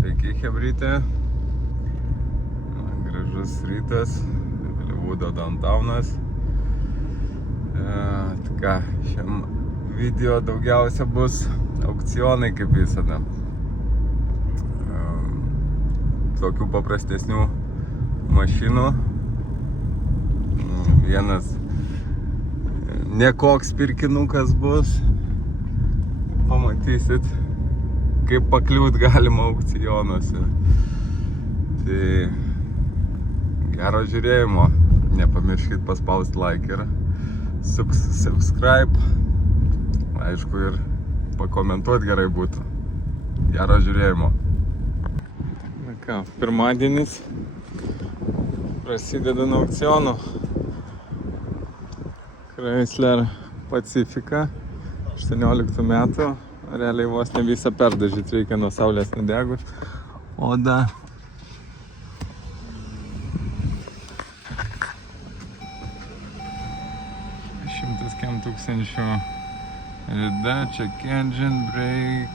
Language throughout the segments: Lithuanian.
Sveiki, chebrytė. Gražus rytas, Holivudo downtownas. Ką, šiam video daugiausia bus aukcionai, kaip visada. Tokių paprastesnių mašinų. Vienas nekoks pirkinukas bus. Pamatysit, kaip pakliūt galima aukcionuose. Tai gero žiūrėjimo. Nepamirškit paspausti like ir subscribe. Aišku, ir pakomentuoti gerai būtų. Gero žiūrėjimo. Na ką, pirmadienis prasideda nuo aukcionų. Chrysler Pacifica 18 metų. Realiai vos ne visą perdažyti reikia nuo saulės nudegus. Oda. $100,000 rida, check engine, brake.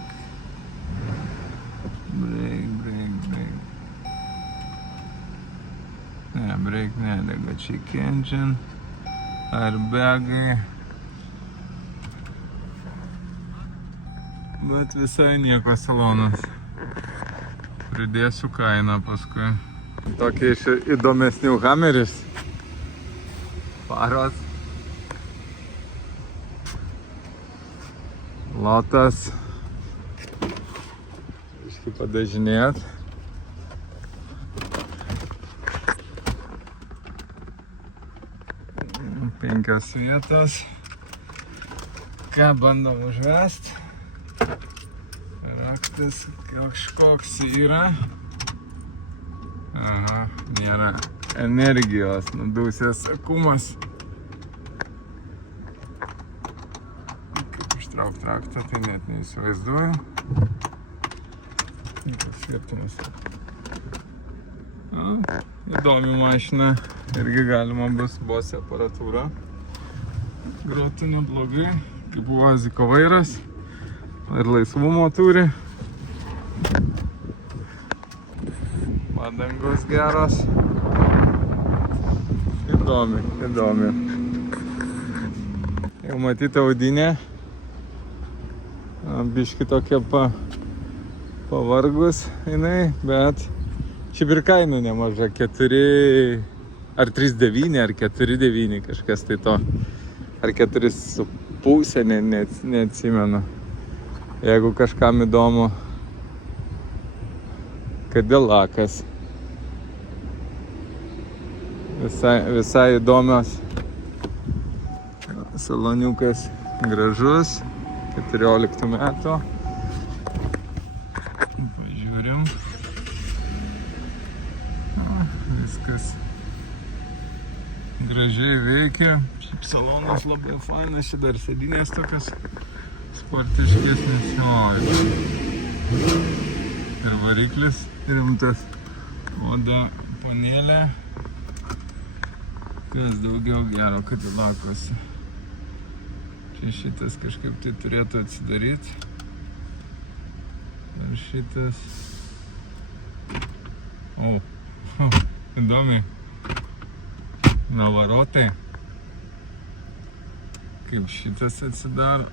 Ne, brake nedega, check engine. Airbagai. Bet visai nieko salonas. Pridėsiu kainą paskui. Tokie iš įdomesnių Hammeris. Faros. Lotas. Iškai padažinėt. Penkios vietos. Ką bandom užvest? Raktas kažkoks yra. Aha, nėra energijos, nudusęs akumas. Kaip ištraukti raktą, tai net neįsivaizduoju. Nikas skirtumas. Įdomi mašina. Irgi galima bus Bose aparatūra. Grotų neblogai. Kaip Uaziko vairas. Ir laisvumo turi. Padangos geros. Įdomi. Jau matyti audinė. Biški tokia pavargus jinai, bet šiaip ir kainų nemaža. 4 ar 3,9 ar 4,9 kažkas tai to. Ar 4,5, neatsimenu. Jeigu kažkam įdomu, Cadillakas. Visai įdomios. Saloniukas gražus, 14 metų. Pažiūrim. Viskas gražiai veikia. Šiaip salonas labai fainas, čia dar sėdynės tokios sportiškesnis. Ir variklis rimtas. Oda panelė. Kas daugiau gero Cadillakuose. Čia šitas kažkaip tai turėtų atsidaryti. Ir šitas. Įdomi. Navarotai. Kaip šitas atsidaro.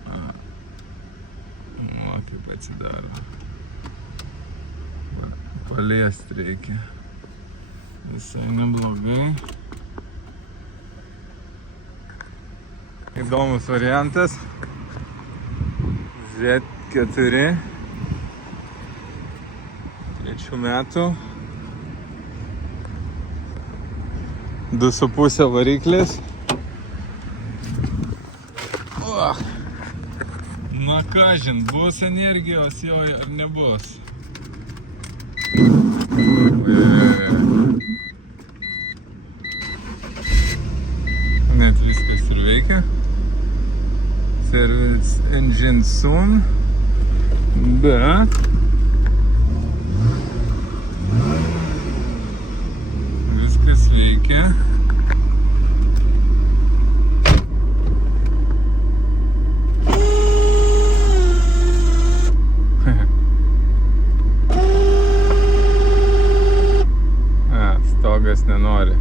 Kaip atsidaro. Paliest reikia. Visai neblogai. Įdomus variantas. Z4. 3 metų. 2,5 variklis. Na kažin, bus energijos jo ar nebus. Net viskas ir veikia. Service engine soon. Bet viskas veikia. stogas nenori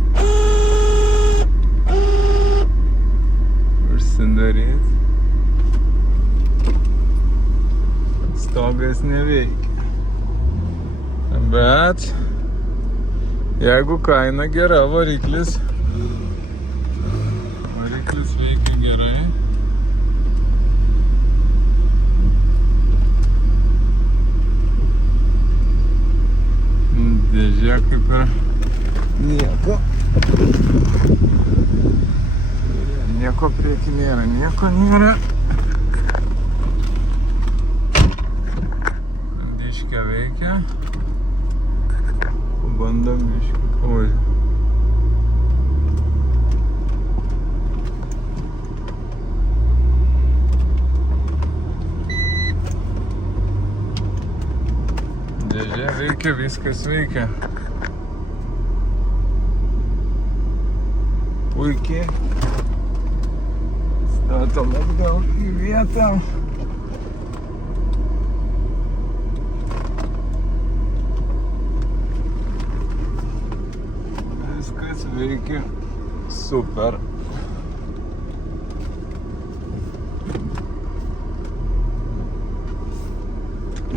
užsidaryt. Stogas neveikia. Bet jeigu kaina gera, variklis veikia gerai. Dėžė kaip ir nieko prieki nėra, nieko nėra. Diškė veikia. Bandom biškį pavažiuoti. Dėžė veikia, viskas veikia. Puikiai. Statom atgal į vietą. Viskas veikia super.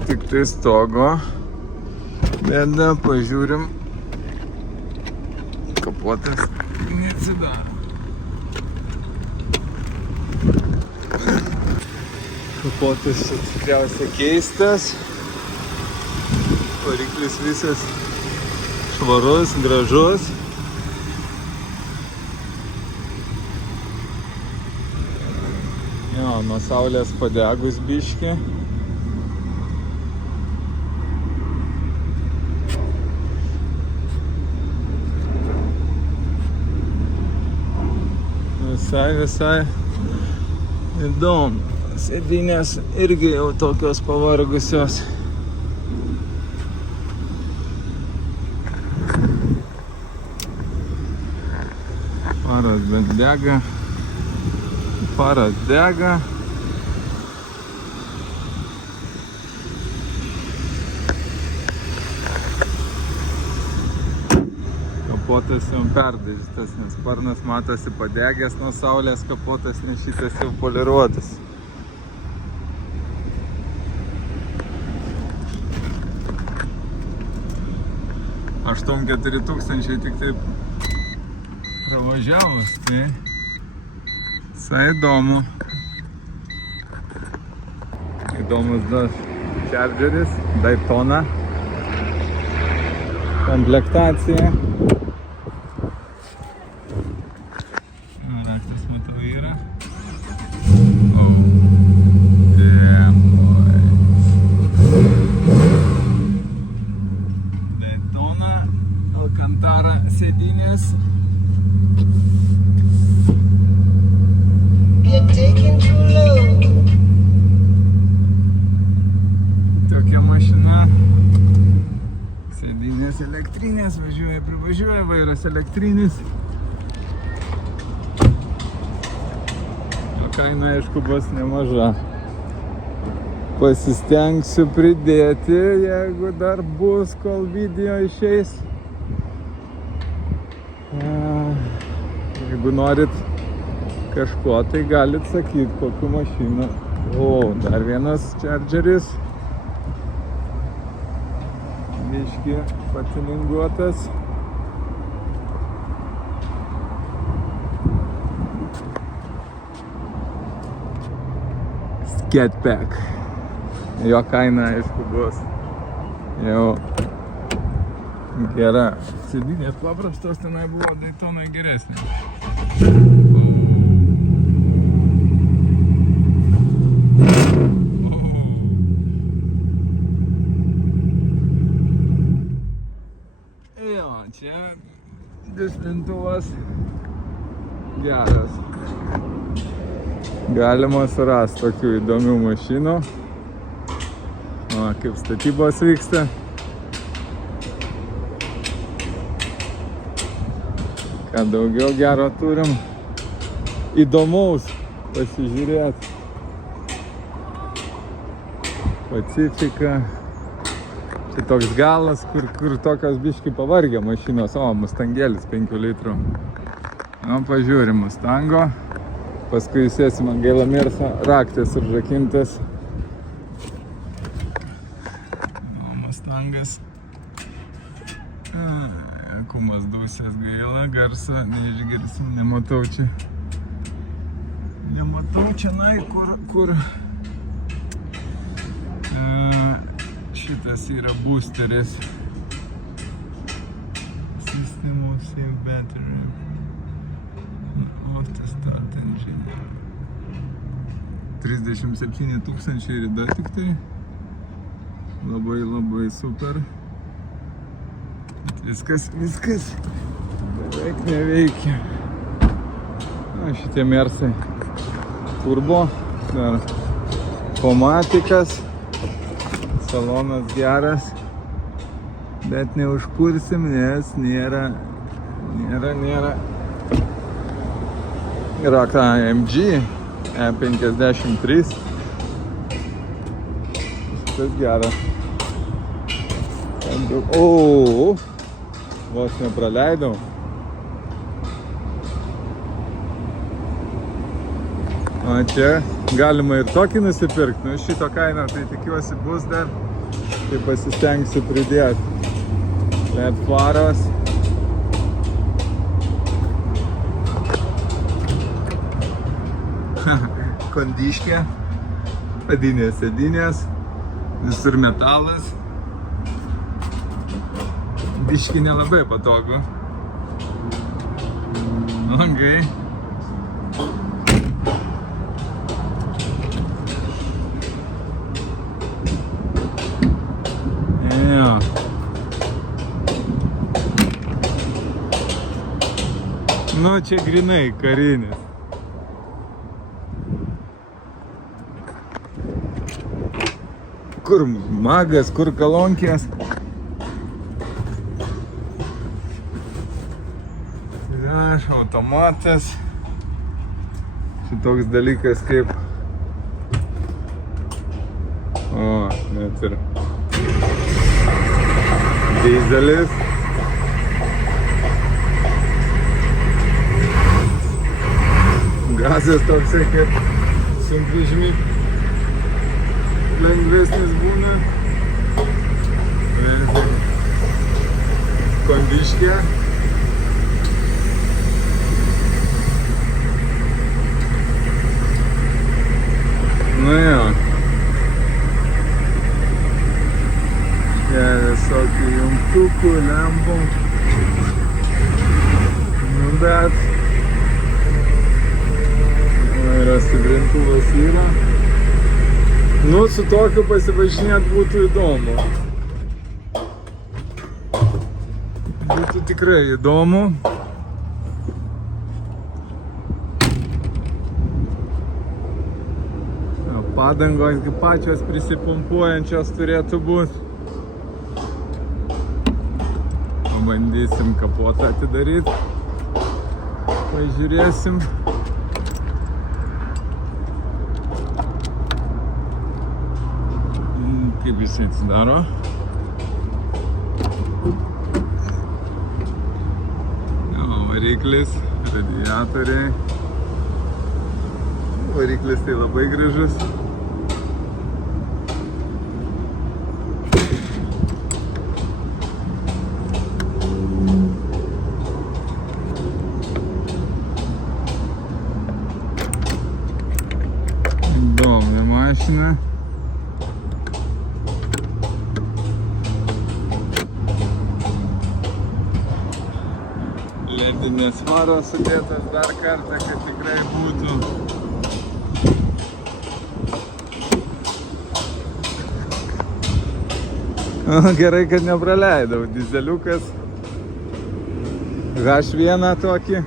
Tik tai stogo bėda, pažiūrim. Kapotas neatsidaro. Kapotas tikriausiai keistas. Variklis visas švarus, gražus. Jo, nuo saulės padegus biškį. Visai įdomu. Sėdynės irgi jau tokios pavargusios. Faras bent dega. Faras dega. Kapotas jau perdažytas, nes sparnas matosi padegęs nuo saulės, kapotas nešitas jau poliruotas. Aštuom 4000 tik taip pravažiavus, tai visai įdomu. Įdomus dar Chargeris, Daytona, komplektacija. Raktas matau yra. Daytona, Alcantara sėdynės. Tokia mašina. Sėdynės elektrinės, važiuoja, privažiuoja, vairas elektrinis. Kaina, aišku, bus nemaža. Pasistengsiu pridėti, jeigu dar bus, kol video išeis. Jeigu norit kažko, tai galit sakyti, kokiu mašiną. O, dar vienas Chargeris. Biškį patininguotas. Getback. Jo kaina, aišku, bus jau gera. Sėdynės paprastos, tenai buvo Daytonai geresnė. Jo, čia duslintuvas geras. Galima surasti tokių įdomių mašinų. O, kaip statybos vyksta. Ką daugiau gero turim. Įdomaus pasižiūrėti. Pacifika. Čia toks galas, kur tokios biški pavargę mašinos. O, Mustangėlis 5 litrų. Nu, pažiūrim Mustango. Paskui sėsim ant gaila Merso, raktas užrakintas. Nu, Mustangas. Kumas dūsės gaila, garso neišgirsim, nematau čia. Nematau čia, kur šitas yra boosteris. System of save battery. Off the start engine. 37 000 rida tik tai. Labai super. Viskas beveik neveikia. Na, šitie Mersai turbo, dar pomatikas, salonas geras, bet neužkursim, nes nėra yra AMG E53. Viskas geras. O, vos nepraleidau. O čia galima ir tokį nusipirkti. Nu, šito kaina tai tikiuosi bus dar. Tai pasistengsiu pridėti. LED faros. Kondiškė. Padinės sėdinės. Visur metalas. Biški nelabai patogu. Langai. Jo. Nu, čia grinai karinis. Kur magas, kur kalonkės. Automatas. Šitoks dalykas kaip net ir dizelis. Gazas toksai kaip sunkvežimy lengvesnis būna. Kondiškė. Nu jo. Visokių jungtukų, lempų. Nu bet yra stiprintuvas yra. Nu, su tokiu pasivažinėt būtų įdomu. Būtų tikrai įdomu. Padangos pačios prisipumpuojančios turėtų būti. Pabandysim kapotą atidaryti. Pažiūrėsim. Kaip jisai atsidaro. Variklis, radiatoriai. Variklis tai labai gražus. Įdomi mašina. Ledinės faros sudėtas dar kartą, kad tikrai būtų. Gerai, kad nepraleidau. Dizeliukas H1 tokį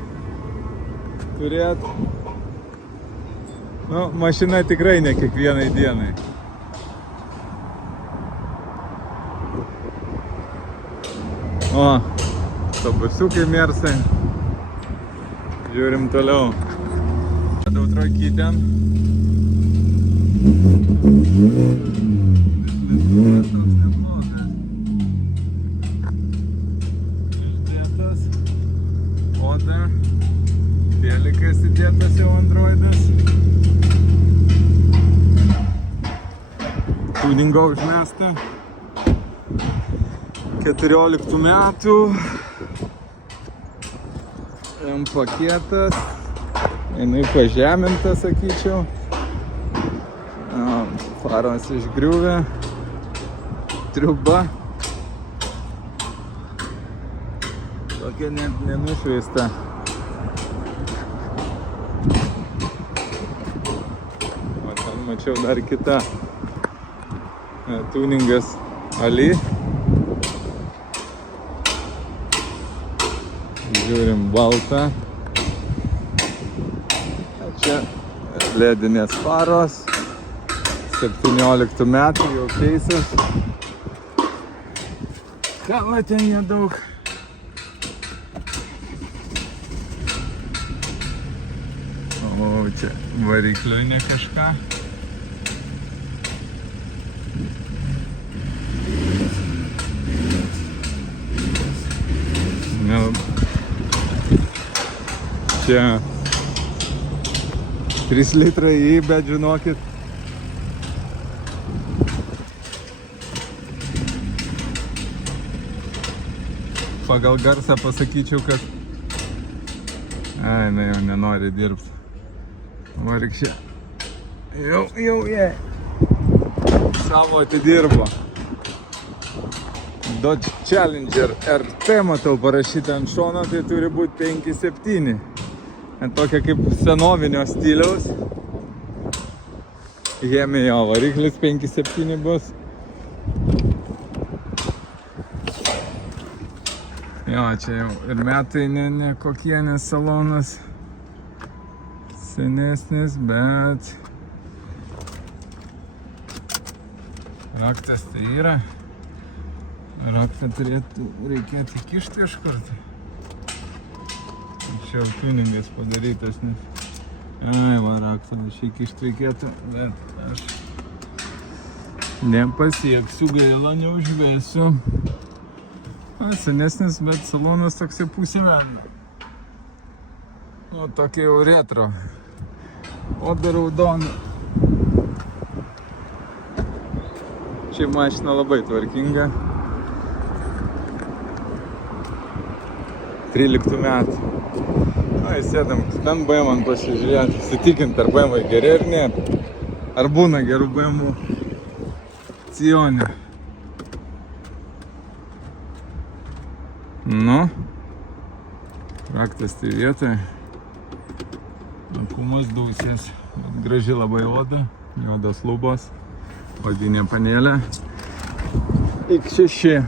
turėt. Nu, mašina tikrai ne kiekvienai dienai. O, autobusiukai Mersai. Žiūrim toliau. Radau traukytėn. Toks neblogas. juoda. Telikas įdėtas jau Androidas. Tuningo užmesta. 14 metų. M paketas. Jinai pažeminta, sakyčiau. Faros išgriuvę. Triuba. Tokia net nenušveista. O ten mačiau dar kitą. Tuningas Ali. Žiūrim baltą. Čia ledinės faros. 17 metų jau keisas. Kalą ten jie daug. O čia variklio ne kažką. Čia 3 litrai į, bet žinokit. Pagal garsą pasakyčiau, kad ai, na jau nenori dirbti. Vargšė. Jau jie. Savo atidirbo. Dodge Challenger RT matau parašyta ant šono, tai turi būti 5.7. Ant tokia kaip senovinio stiliaus. Jame jo variklis 5.7 bus. Jo, čia jau ir metai ne kokie, nes salonas senesnis, bet raktas tai yra. Raktą reikėtų įkišti iš karto. Čia jau tuningas padarytas, nes... Ai, va, raktą aš įkišti reikėtų, bet aš nepasieksiu, gaila, neužvėsiu. Senesnis, bet salonas toks jau pusė velnio. O, tokia jau retro. Oda raudona. Ši mašina labai tvarkinga. 13 metų. Na, įsėdam ten BMW pasižiūrėti, įsitikint, ar BMW geri ar ne. Ar būna gerų BMW Cione. Nu, raktas tai vietoje. Akumas dūsės. Graži labai oda, juodos lubos, odinė panelė. X6.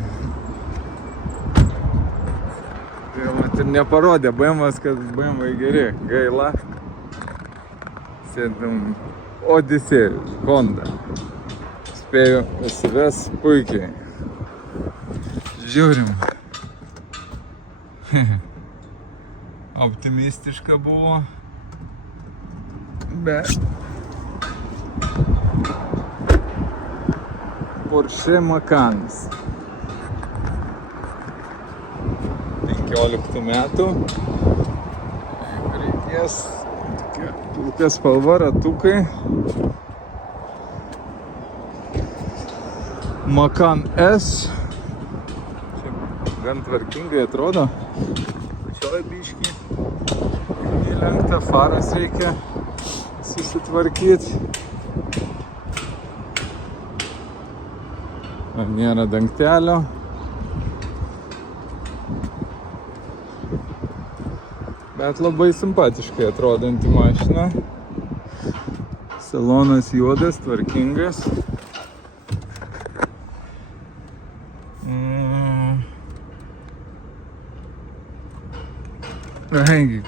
Tai vat ir neparodė BMW, kad BMW geri. Gaila. Sėdam Odyssėjus, Honda. Spėju, įsives puikiai. Žiūrim. Optimistiška buvo, bet Porsche Macanas 15 metų. Reikės pilka spalva, ratukai. Macan S. Gan tvarkingai atrodo. Pačioj biškį įlenkta, faras reikia susitvarkyti. Nėra dangtelio. Bet labai simpatiškai atrodanti mašina. Salonas juodas, tvarkingas.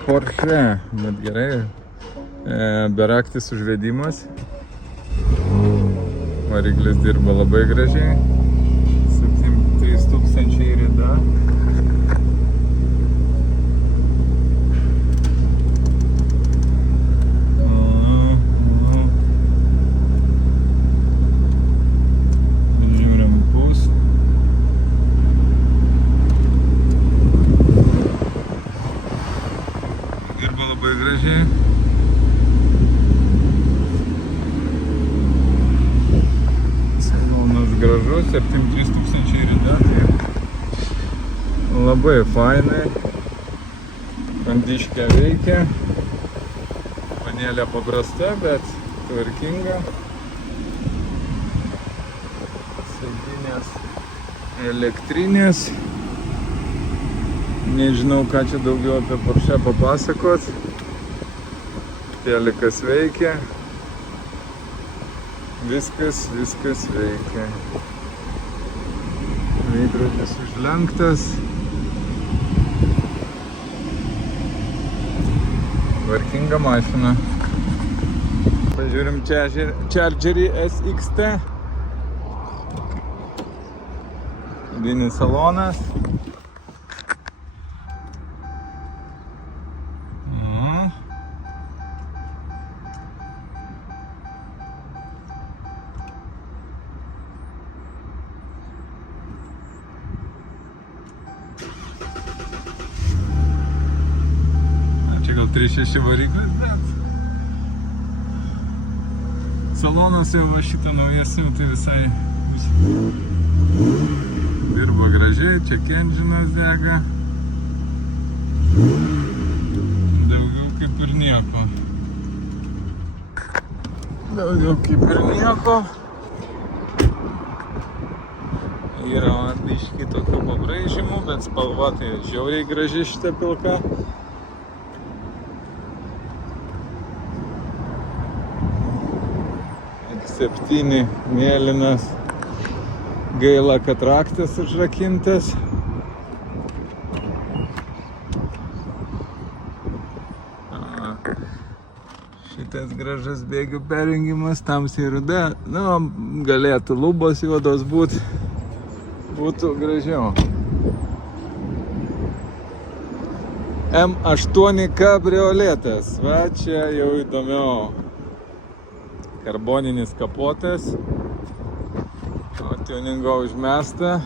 Porsche, bet gerai, beraktis užvedimas, variklis dirba labai gražiai, 3000 rida. Labai fainai. Kondiškė veikia. Panelė paprasta, bet tvarkinga. Sėdynės elektrinės. Nežinau, ką čia daugiau apie Porsche papasakot. Telikas veikia. Viskas veikia. Veidrodis užlenktas. Tvarkinga mašina. Pažiūrim Chargerį SXT. Vidinis salonas. Čia gal 3.6 variklis, bet salonas jau šitą naujesnių, tai visai dirba gražiai, čia engine dega. Daugiau kaip ir nieko. Yra biškį tokių pabraižymų, bet spalva tai žiauriai graži šita pilka. X7 mėlynas. Gaila, kad raktas užrakintas. Šitas gražus bėgių perjungimas, tamsiai ruda. Nu, galėtų lubos juodos būtų gražiau. M8 kabrioletas. Va čia jau įdomiau. Karboninis kapotas. O tuningo užmesta.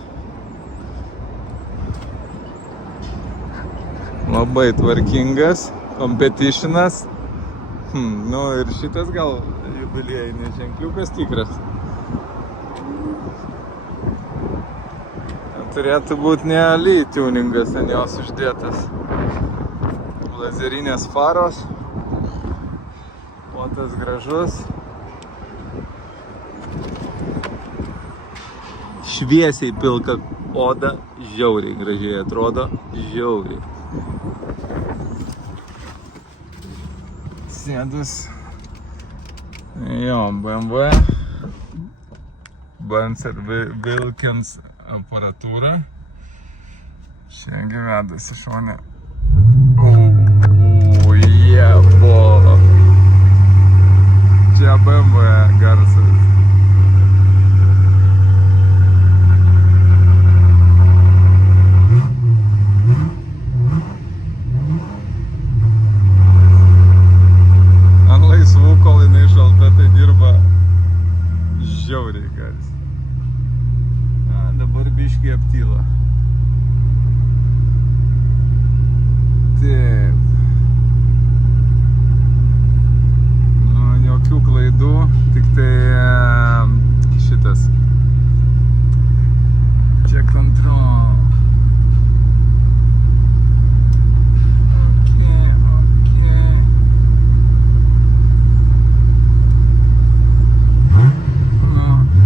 Labai tvarkingas. Competitionas. Nu ir šitas gal jubiliejinis ženkliukas tikras. Turėtų būti ne Ali tuningas ant jos uždėtas. Lazerinės faros. Potas gražus. Šviesiai pilka oda, žiauriai gražiai atrodo, žiauriai. Sėdus. Jo, BMW. Burns & Wilkins aparatūra. Šiandien vedasi šone. Jebo. Čia BMW garsas. Kol jinai šalta, tai dirba žiauriai garsiai. Dabar biškį aptyla. Taip. Jokių klaidų, tik tai šitas. Check control.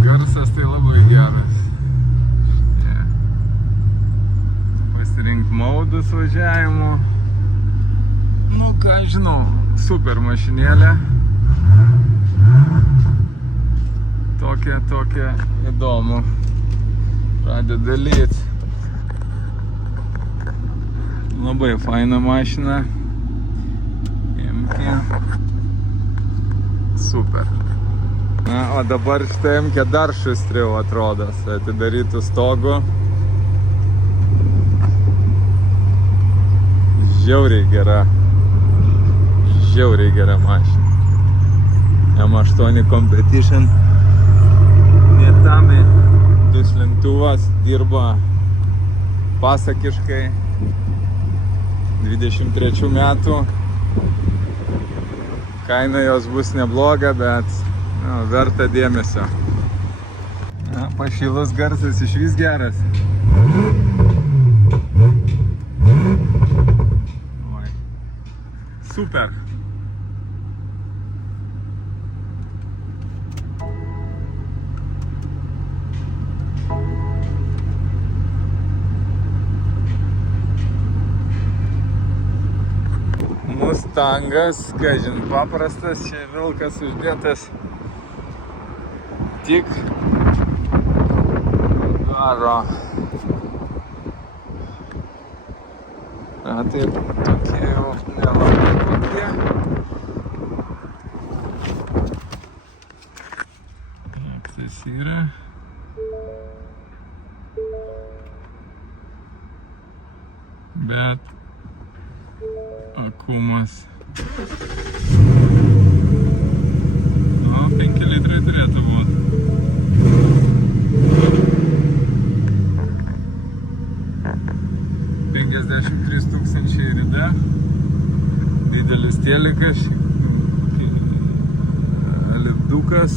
Garsas tai labai geras. Pasirink maudus važiavimo. Nu ką žinau, super mašinėlė. Tokia įdomu. Pradeda lyt. Labai faina mašina. MK. Super. Na, o dabar šitą MK dar šustriau atrodo, su atidarytų stogu. Žiauriai gera mašina. M8 Competition. Netami duslintuvas dirba pasakiškai. 23 metų. Kaina jos bus nebloga, bet verta dėmesio. Pašilus garsas iš vis geras. super. Mustangas, kažin paprastas, čia vilkas uždėtas tik garo. Tai tokie jau nelabai kokie. Tas yra. Bet akumas. 5 litrai turėtų būti. Rida, didelis telikas, lipdukas,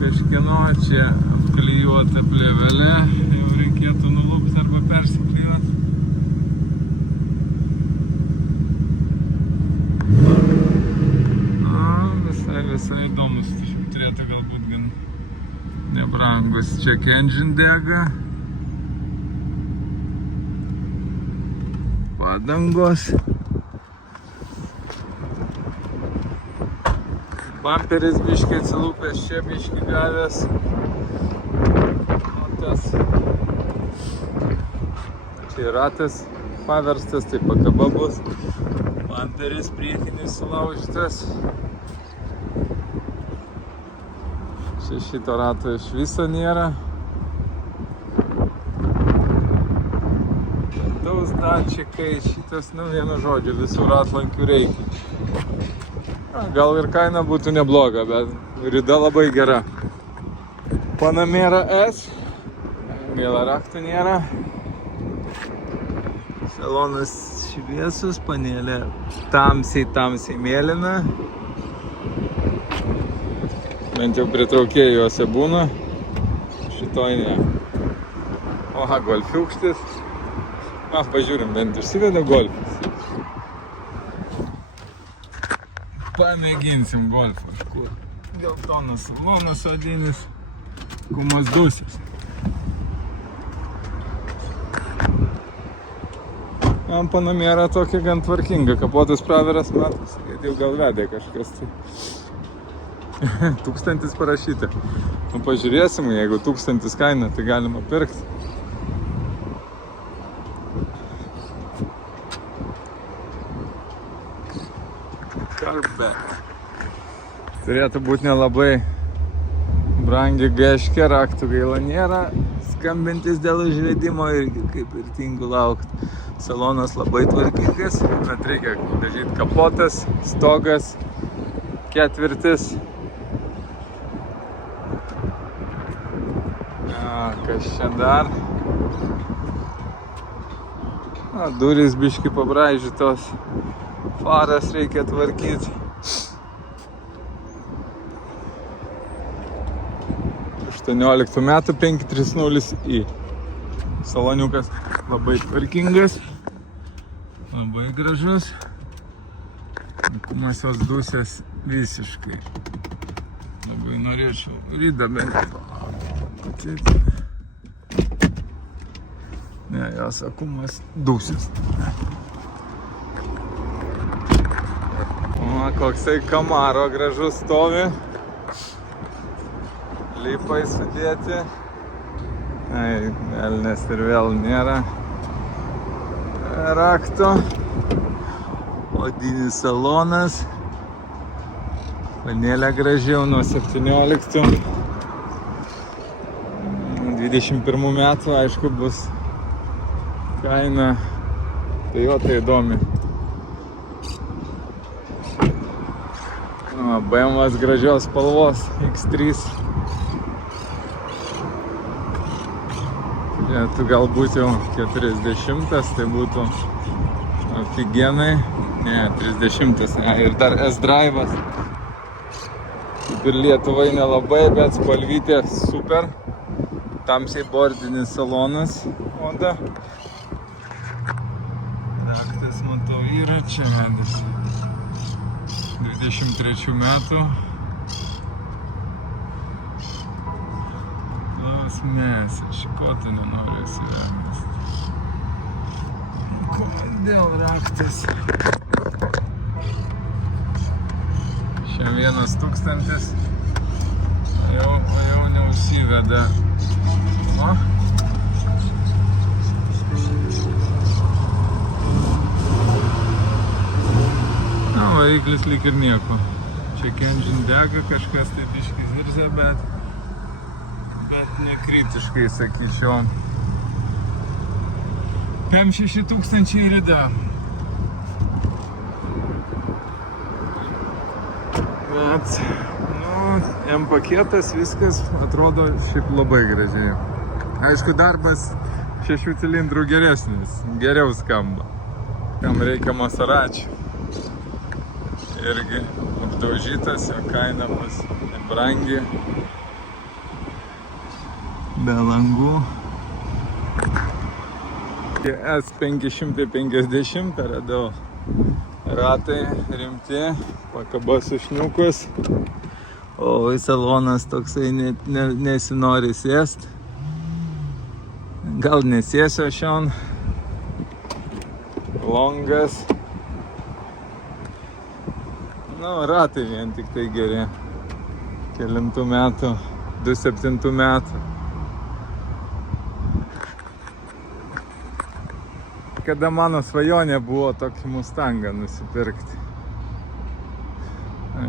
kažkieno čia apklijuota plėvelė, jau reikėtų nulupti arba persiklijuoti. Visai įdomus, turėtų galbūt gan nebrangus. Check engine dega. Padangos. Bamperis biškiai atsilūpęs, čia biškiai gavęs. Tas. Čia ratas paverstas, tai pakaba bus. Bamperis priekinis sulaužytas. Čia šito rato iš viso nėra. Daus dačikai, šitas, vienu žodžiu, visų ratlankių reikia. Gal ir kaina būtų nebloga, bet rida labai gera. Panamera S, gaila raktų nėra. Salonas šviesus, panelė tamsiai mėlyna. Bent jau pritraukėjuose būna, šitoj ne. Oha, golfiukštis. Pažiūrim, bent išsiveda golfas. Pamėginsim golfą. Kur? Geltonas salonas odinis, gumos dusis. Man Panamera tokia gan tvarkinga, kapotas praviras matas, kad jau gal vedė kažkas. 1000 parašyta. Pažiūrėsim, jeigu 1000 kaina, tai galima pirkti. Karbet. Turėtų būti nelabai brangi geškė, raktų gaila nėra. Skambintis dėl išvedimo irgi kaip ir tingu laukti. Salonas labai tvarkingas, bet reikia dažyti kapotas, stogas, ketvirtis. Kas čia dar? Durys biški pabraižytos. Faras reikia tvarkyti. 18 metų 530i. Saloniukas labai tvarkingas. Labai gražus. Kumasios dusės visiškai. Labai norėčiau ridą bent matyti. Ne, jos akumas dusis. O, koksai Camaro gražus stovi. Lipai sudėti. Ai, velnės ir vėl nėra rakto. Odinis salonas. Panelė gražiau nuo 17. 21 metų, aišku, bus kaina. Tai jo, tai įdomi. BMW's gražios spalvos X3. Tu galbūt jau 40, tai būtų afigenai. Ne, 30, ir dar S-Drive'as. Kaip ir Lietuvai nelabai, bet spalvytė super. Tamsiai bordinis salonas Honda. Raktas, matau, yra čia vedęs. 23 metų. Las Mesas, ko tu nenori įsivermesti? Kodėl raktas? Šiandien 1000, jau neužsiveda. O? Na, variklis lyg ir nieko. Check engine dega, kažkas taip biškį zirzia, bet nekritiškai, sakyčiau. PM6000 rida. Bet, M paketas, viskas atrodo šiaip labai gražiai. Aišku, darbas 6 cilindrų geresnis, geriau skamba. Kam reikia Masaračių. Irgi apdaužytas, jo kaina bus nebrangi. Be langų. S550 radau. Ratai rimti, pakaba sušniukus. O salonas toksai nesinori sėst. Gal nesėsiu šion. Longas. Nu, ratai vien tik tai geri. Kelintų metų, 27 metų. Kada mano svajonė buvo tokį Mustangą nusipirkti.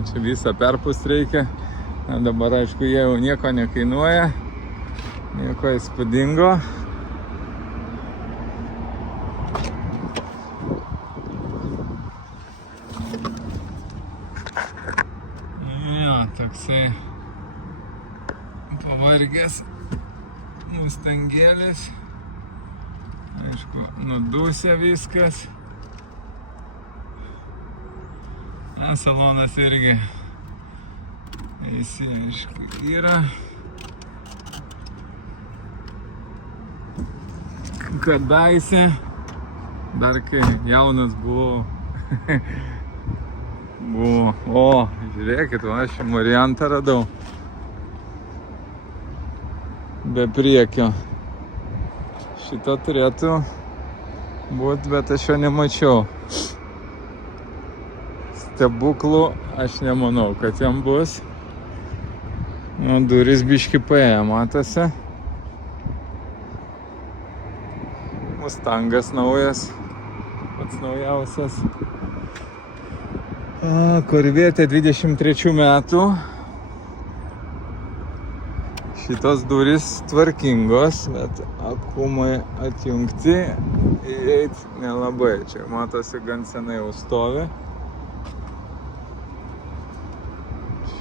Čia visą perpust reikia. Na, dabar aišku, jie jau nieko nekainuoja. Nieko įspūdingo. Toksai pavargęs Mustangėlis. Aišku, nudusė viskas. Salonas irgi aišku yra. Kadaise, dar kai jaunas buvau, žiūrėkit, aš variantą radau. Be priekio. Šito turėtų būt, bet aš jo nemačiau. Stebuklų aš nemanau, kad jam bus. Nu, durys biški paėję, matosi. Mustangas naujas, pats naujausias. Korvetė 23 metų. Šitos durys tvarkingos, bet akumai atjungti, įeit nelabai. Čia matosi gan senai jau stovi.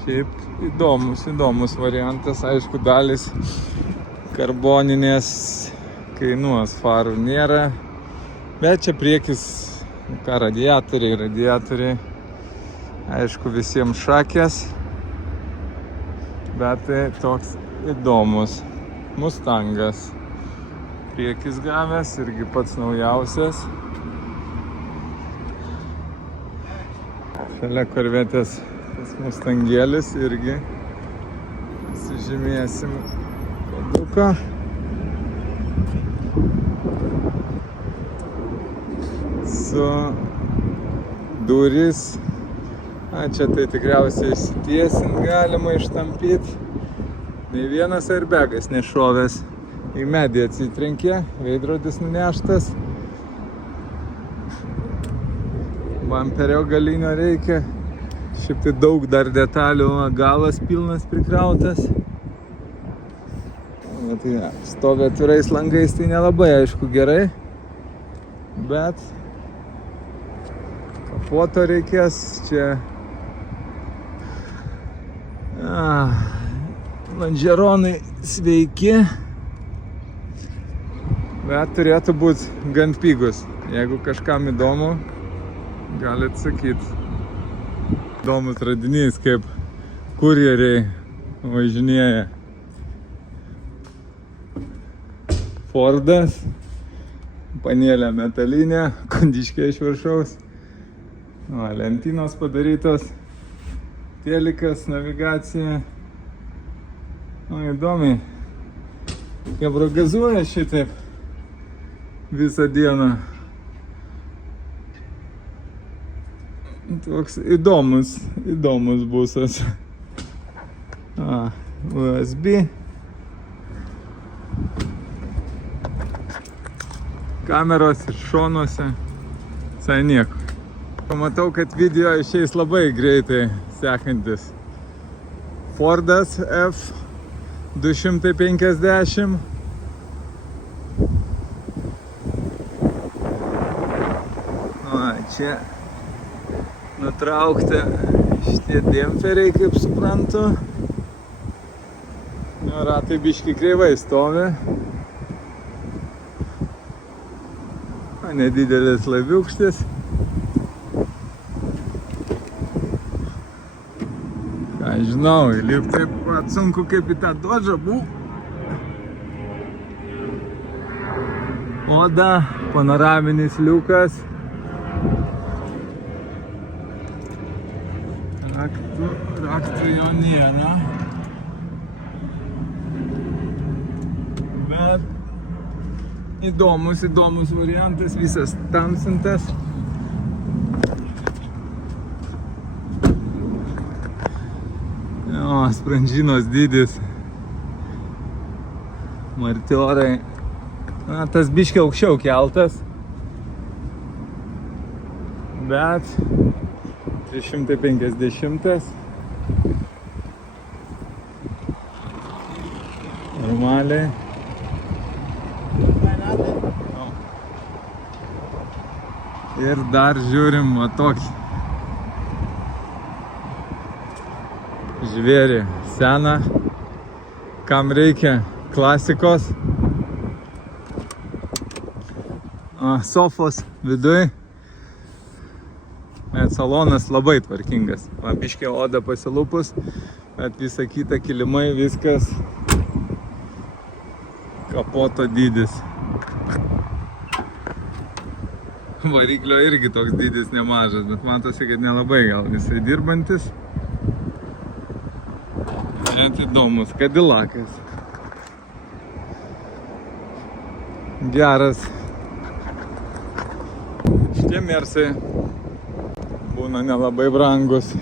Šiaip įdomus variantas, aišku, dalis karboninės kainuos, farų nėra. Bet čia priekis, radiatoriai. Aišku, visiems šakės, bet tai toks įdomus Mustangas. Priekis gavęs, irgi pats naujausias. Šalia korvetės tas Mustangėlis irgi. Sužymėsim koduką. Su durys. Čia tai tikriausiai išsitiesint galima ištampyti. Nei vienas airbagas nešovęs. Į medį atsitrenkė, veidrodis nuneštas. Bamperio galinio reikia. Šiaip tai daug dar detalių, galas pilnas prikrautas. Tai stovi atvirais langais, tai nelabai aišku gerai. Bet kapoto reikės čia. Lonžeronai sveiki, bet turėtų būti gan pigus. Jeigu kažkam įdomu, galit sakyti. Įdomus radinys, kaip kurjeriai važinėja. Fordas, panelė metalinė, kondiškė iš viršaus. O, lentynos padarytos. Telikas, navigacija. O, įdomiai. Kebra gazuoja šitaip visą dieną. Toks įdomus busas. USB. Kameros iš šonuose. Visai nieko. Pamatau, kad video išeis labai greitai sekantis. Fordas F250. Čia nutraukti šitie demperiai, kaip suprantu. Ratai biški kreivai stovi. Nedidelis laiviūkštis. Ką žinau, įlipti taip pat sunku kaip į tą Dodžą buvo. Oda, panoraminis liukas. Raktų jo nėra. Bet įdomus variantas, visas tamsintas. Jo, sprandžinos dydis. Martiorai. Tas biškiai aukščiau keltas. Bet 350. Normaliai. Ir dar žiūrim va tokį žvėrį seną, kam reikia klasikos. Sofos viduj. Bet salonas labai tvarkingas. Biškė oda pasilupus, bet visa kita kilimai, viskas kapoto dydis. Variklio irgi toks dydis nemažas, bet matosi, kad nelabai gal visai dirbantis. Net įdomus Cadillakas. Geras. Šitie Mersai būna nelabai brangus.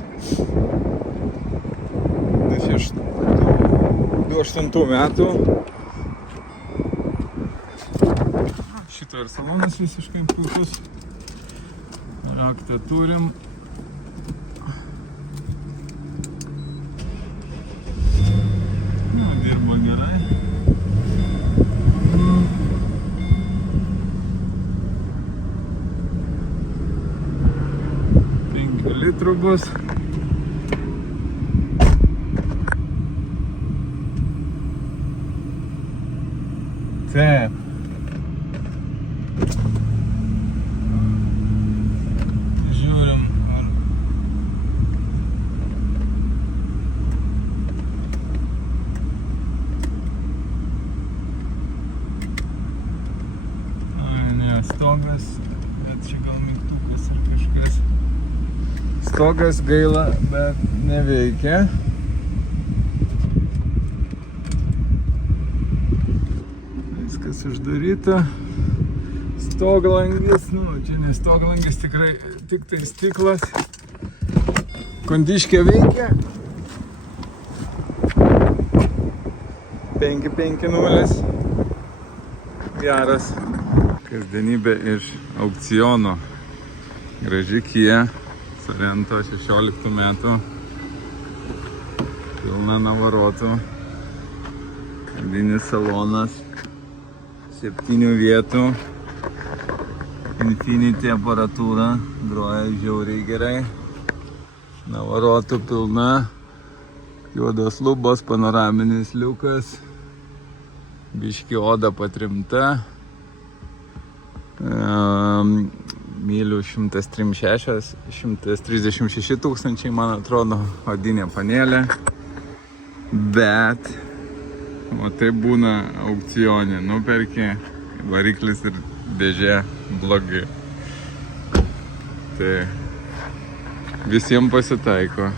2008 metų. Šito ir salonas visiškai puikus. Raktą turim. Dirba gerai. 5 litrų bus. Taip. Žiūrim, ar ne, stogas, bet čia gal mygtukas ar kažkas. Stogas gaila, bet neveikia. Viskas uždaryta. Stoglangis, čia ne stoglangis, tikrai tik tai stiklas. Kondiškė veikia. 550. Geras. Kasdienybė iš aukciono. Graži Kia Sorento 16 metų. Pilna navarotų. Kadinis salonas. 7 vietų. Infinity aparatūra. Groja žiauriai gerai. Navarotų pilna. Juodos lubos, panoraminis liukas. Biški oda patrimta. Mylių 136 tūkstančiai, man atrodo, odinė panelė. Bet, o tai būna aukcionė, nuperki, variklis ir dėžė blogi. Tai visiems pasitaiko.